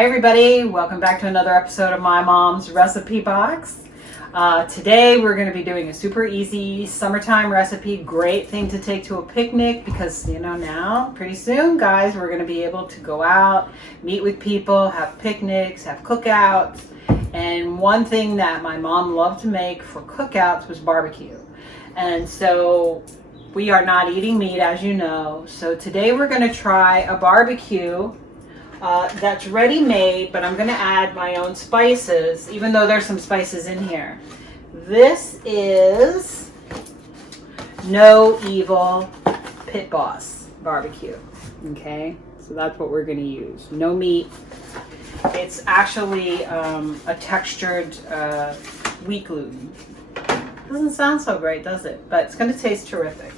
Hi everybody, welcome back to another episode of My Mom's Recipe Box. Today we're going to be doing a super easy summertime recipe, great thing to take to a picnic because now pretty soon guys we're going to be able to go out, meet with people, have picnics, have cookouts. And one thing that my mom loved to make for cookouts was barbecue. And so we are not eating meat, as you know. So today we're going to try a barbecue that's ready-made, but I'm going to add my own spices, even though there's some spices in here. This is No Evil Pit Boss barbecue. Okay, so that's what we're going to use. No meat. It's actually a textured wheat gluten. Doesn't sound so great, does it? But it's going to taste terrific.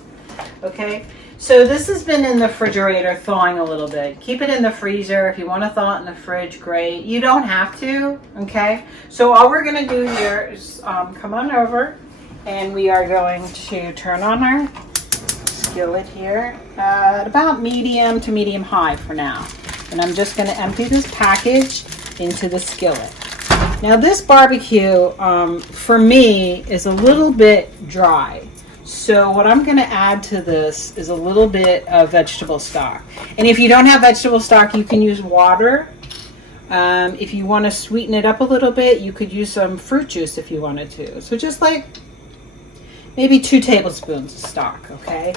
Okay, so this has been in the refrigerator thawing a little bit. Keep it in the freezer. If you want to thaw it in the fridge, great. You don't have to, okay? So all we're going to do here is come on over, and we are going to turn on our skillet here at about medium to medium high for now. And I'm just going to empty this package into the skillet. Now this barbecue, for me, is a little bit dry. So what I'm going to add to this is a little bit of vegetable stock. And if you don't have vegetable stock, you can use water. If you want to sweeten it up a little bit, you could use some fruit juice if you wanted to. So just like maybe 2 tablespoons of stock, okay?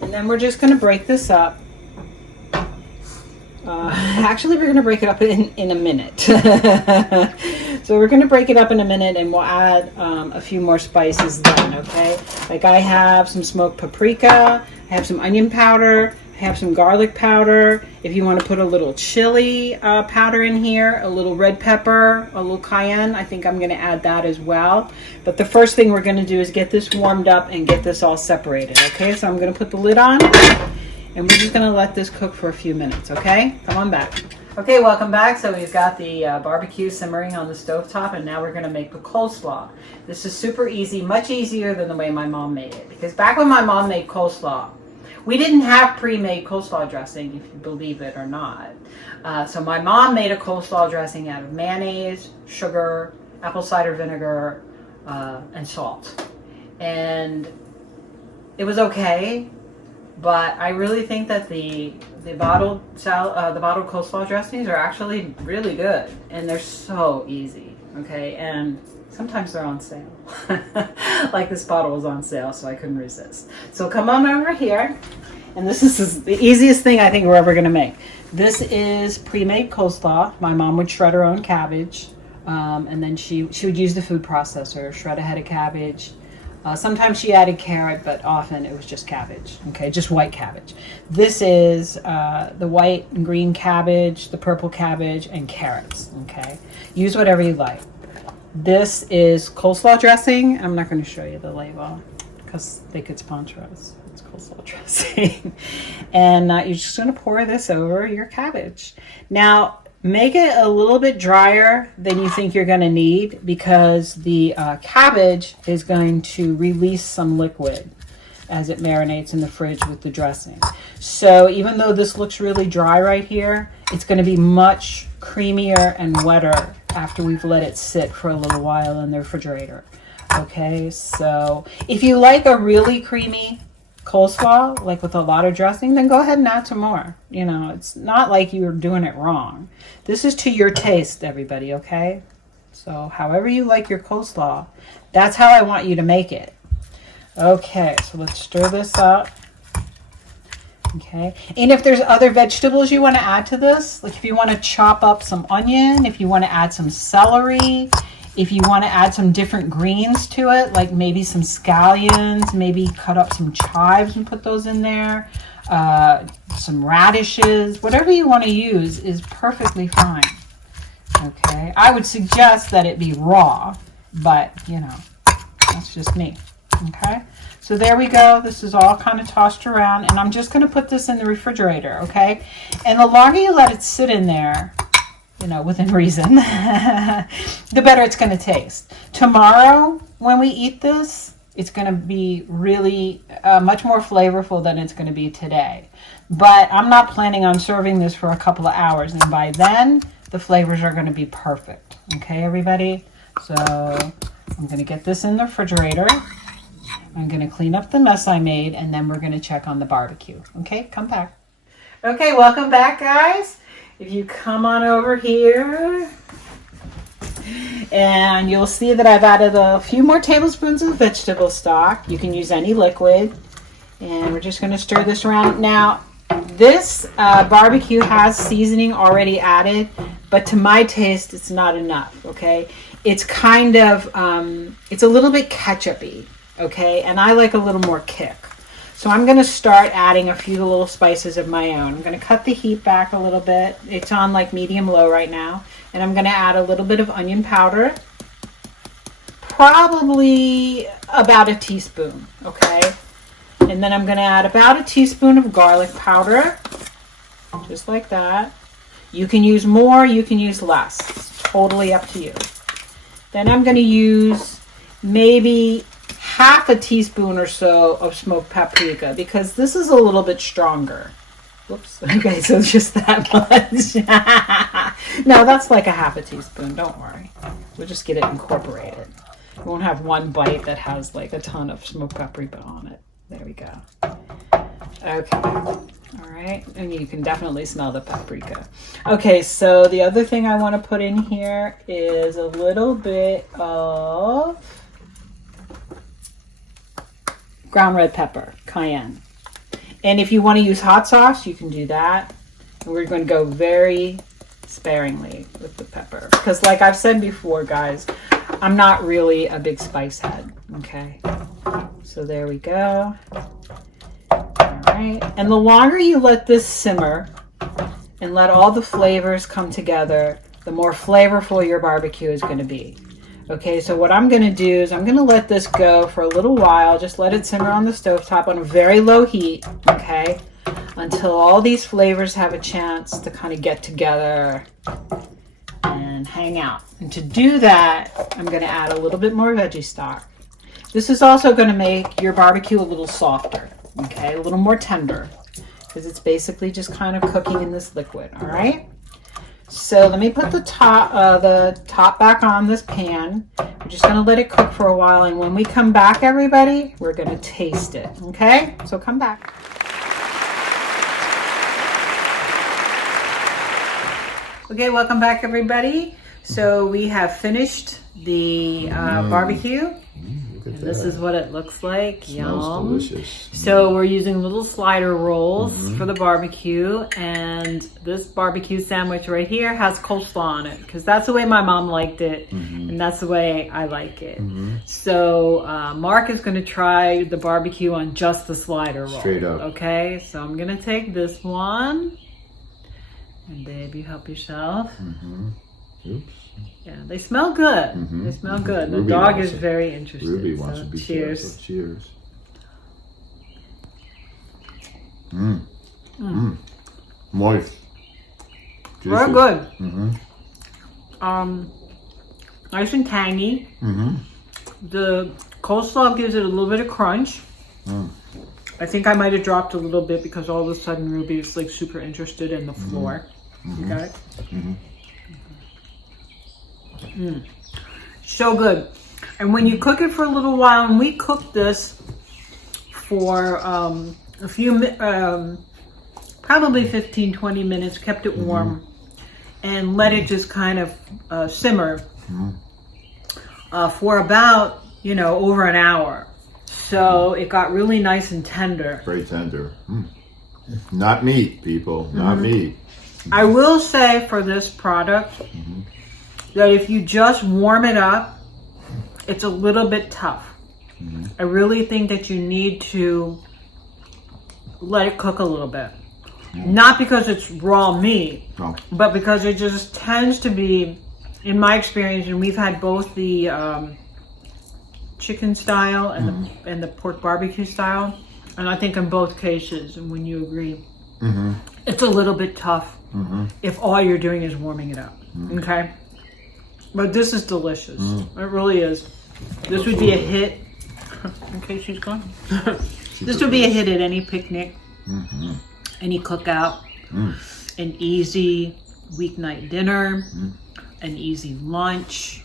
And then we're just going to break this up. Actually, we're going to break it up in a minute. So we're going to break it up in a minute, and we'll add a few more spices then, okay? Like I have some smoked paprika, I have some onion powder, I have some garlic powder. If you want to put a little chili powder in here, a little red pepper, a little cayenne, I think I'm going to add that as well. But the first thing we're going to do is get this warmed up and get this all separated, okay? So I'm going to put the lid on. And we're just going to let this cook for a few minutes, okay? Come on back. Okay, welcome back. So we've got the barbecue simmering on the stovetop, and now we're going to make the coleslaw. This is super easy, much easier than the way my mom made it. Because back when my mom made coleslaw, we didn't have pre-made coleslaw dressing, if you believe it or not. So my mom made a coleslaw dressing out of mayonnaise, sugar, apple cider vinegar, and salt. And it was okay. But I really think that the bottled coleslaw dressings are actually really good, and they're so easy. Okay, and sometimes they're on sale. Like this bottle was on sale, so I couldn't resist. So come on over here, and this is the easiest thing I think we're ever gonna make. This is pre-made coleslaw. My mom would shred her own cabbage, and then she would use the food processor, shred a head of cabbage. Sometimes she added carrot, but often it was just cabbage, okay, just white cabbage. This is the white and green cabbage, the purple cabbage, and carrots, okay? Use whatever you like. This is coleslaw dressing. I'm not going to show you the label because they could sponsor us. It's coleslaw dressing. And you're just going to pour this over your cabbage. Now, make it a little bit drier than you think you're going to need because the cabbage is going to release some liquid as it marinates in the fridge with the dressing. So even though this looks really dry right here, it's going to be much creamier and wetter after we've let it sit for a little while in the refrigerator. Okay, so if you like a really creamy coleslaw, like with a lot of dressing, then go ahead and add some more. It's not like you're doing it wrong. This is to your taste, everybody, okay? So however you like your coleslaw, that's how I want you to make it. Okay, so let's stir this up. Okay, and if there's other vegetables you want to add to this, like if you want to chop up some onion, if you want to add some celery, if you want to add some different greens to it, like maybe some scallions, maybe cut up some chives and put those in there, some radishes, whatever you want to use is perfectly fine. Okay, I would suggest that it be raw, but that's just me. Okay, so there we go. This is all kind of tossed around, and I'm just going to put this in the refrigerator, okay? And the longer you let it sit in there, within reason, the better it's going to taste. Tomorrow, when we eat this, it's going to be really much more flavorful than it's going to be today. But I'm not planning on serving this for a couple of hours, and by then the flavors are going to be perfect. Okay, everybody? So I'm going to get this in the refrigerator. I'm going to clean up the mess I made, and then we're going to check on the barbecue. Okay, come back. Okay, welcome back, guys. If you come on over here, and you'll see that I've added a few more tablespoons of vegetable stock. You can use any liquid. And we're just going to stir this around. Now, this barbecue has seasoning already added, but to my taste, it's not enough, okay? It's kind of, it's a little bit ketchup-y, okay? And I like a little more kick. So I'm going to start adding a few little spices of my own. I'm going to cut the heat back a little bit. It's on like medium-low right now. And I'm going to add a little bit of onion powder. Probably about a teaspoon, okay? And then I'm going to add about a teaspoon of garlic powder. Just like that. You can use more, you can use less. It's totally up to you. Then I'm going to use maybe half a teaspoon or so of smoked paprika because this is a little bit stronger. Whoops. Okay, so just that much. No, that's like a half a teaspoon. Don't worry. We'll just get it incorporated. We won't have one bite that has like a ton of smoked paprika on it. There we go. Okay. All right. And you can definitely smell the paprika. Okay, so the other thing I want to put in here is a little bit of ground red pepper, cayenne. And if you want to use hot sauce, you can do that. And we're going to go very sparingly with the pepper. Because like I've said before, guys, I'm not really a big spice head. Okay. So there we go. All right. And the longer you let this simmer and let all the flavors come together, the more flavorful your barbecue is going to be. Okay, so what I'm going to do is I'm going to let this go for a little while. Just let it simmer on the stovetop on a very low heat, okay, until all these flavors have a chance to kind of get together and hang out. And to do that, I'm going to add a little bit more veggie stock. This is also going to make your barbecue a little softer, okay, a little more tender, because it's basically just kind of cooking in this liquid, all right? So let me put the top back on this pan. We're just going to let it cook for a while, and when we come back, everybody, we're going to taste it, okay? So come back. Okay, welcome back, everybody. So we have finished the barbecue. And this is what it looks like. Yum. Smells delicious. So we're using little slider rolls for the barbecue, and this barbecue sandwich right here has coleslaw on it because that's the way my mom liked it, and that's the way I like it. So Mark is going to try the barbecue on just the slider roll. Straight up. Okay, so I'm going to take this one, and babe, you help yourself. Oops. Yeah, they smell good. They smell good. The Ruby dog is very interested. Ruby wants so to be cheers. careful. Cheers. Moist. Very good. Nice and tangy. The coleslaw gives it a little bit of crunch. I think I might have dropped a little bit because all of a sudden Ruby is like super interested in the floor. You got it? So good. And when you cook it for a little while, and we cooked this for a few probably 15-20 minutes, kept it warm, and let it just kind of simmer for about, over an hour. So it got really nice and tender. Very tender. Not meat, people. Not meat. I will say for this product that if you just warm it up, it's a little bit tough. I really think that you need to let it cook a little bit. Not because it's raw meat, but because it just tends to be, in my experience, and we've had both the chicken style and the pork barbecue style, and I think in both cases, and when you agree, it's a little bit tough if all you're doing is warming it up. Okay? But this is delicious. It really is. This would be a hit in case she's gone. This would be a hit at any picnic, any cookout, an easy weeknight dinner, an easy lunch.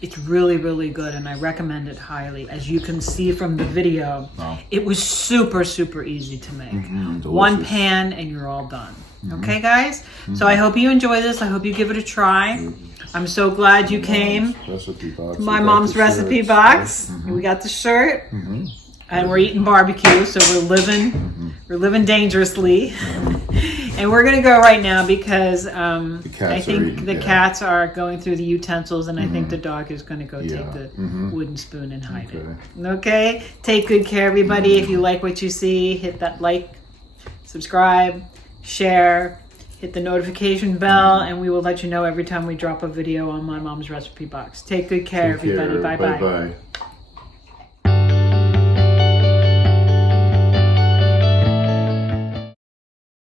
It's really, really good, and I recommend it highly. As you can see from the video, it was super, super easy to make. One pan and you're all done. Okay, guys? So I hope you enjoy this. I hope you give it a try. I'm so glad you came. My mom's recipe box. We got the shirt. And we're eating barbecue, so we're living dangerously. And we're gonna go right now because I think the cats are going through the utensils, and I think the dog is gonna go take the wooden spoon and hide it. Okay? Take good care, everybody. If you like what you see, hit that like, subscribe, share, hit the notification bell, and we will let you know every time we drop a video on my mom's recipe box. Take good care, everybody. Bye-bye. Bye-bye.